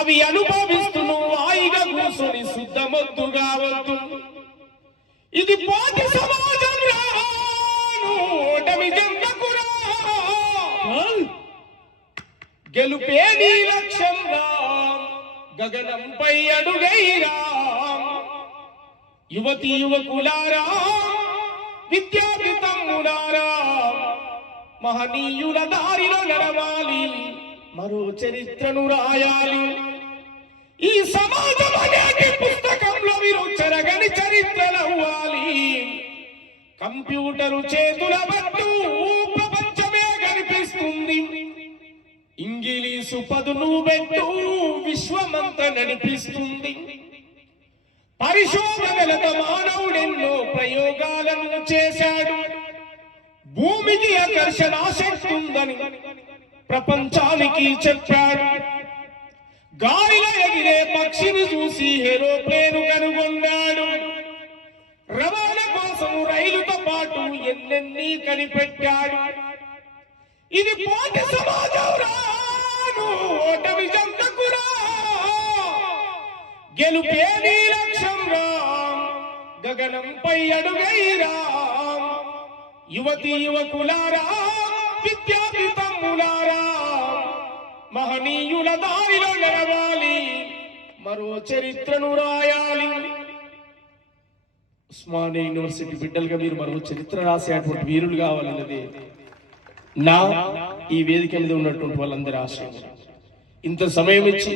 అవి అనుభవిస్తూ నువ్వు హాయిగా కూర్చొని శుద్ధమొద్దుగా వద్దు. ఇది పోటీ సమాజం ఓటమి గెలుపే నీ లక్ష్యం గగనంపై అడుగైరా యువతి యువకులారా విద్యార్థి తమ్ముడారా మహనీయుల దారిలో నడవాలి మరో చరిత్రను రాయాలి. ఈ సమాజం అనేటి పుస్తకంలో మీరు చెరగని చరిత్రలవ్వాలి. కంప్యూటరు చేతుల పట్టు ప్రపంచమే కనిపిస్తుంది. ఇంగిలీసు పదును పెట్టు విశ్వమంతా నడిపిస్తుంది. పరిశోధనలతో మానవుడెన్నో ప్రయోగాలను చేశాడు. భూమికి ఆకర్షణ ఆసక్తి ప్రపంచానికి చెప్పాడు. గాలిలో చూసి ఏరోప్లేన్ కనుగొన్నాడు. రవాణా కోసం రైలుతో పాటు ఎన్నెన్ని కనిపెట్టాడు? ఇది పోటీ సమాజం రాను ఓటమి గెలుపే నీ లక్ష్యం రా గగనంపై రామ్ యువతి యువకులారా విద్యార్థి తమ్ములారా మరో చరిత్రను రాయాలి. ఉస్మానియా యూనివర్సిటీ బిడ్డలుగా మీరు మరో చరిత్ర రాసేటువంటి వీరులు కావాలన్నది నా ఈ వేదిక మీద ఉన్నటువంటి వాళ్ళందరి ఆశయం. ఇంత సమయం ఇచ్చి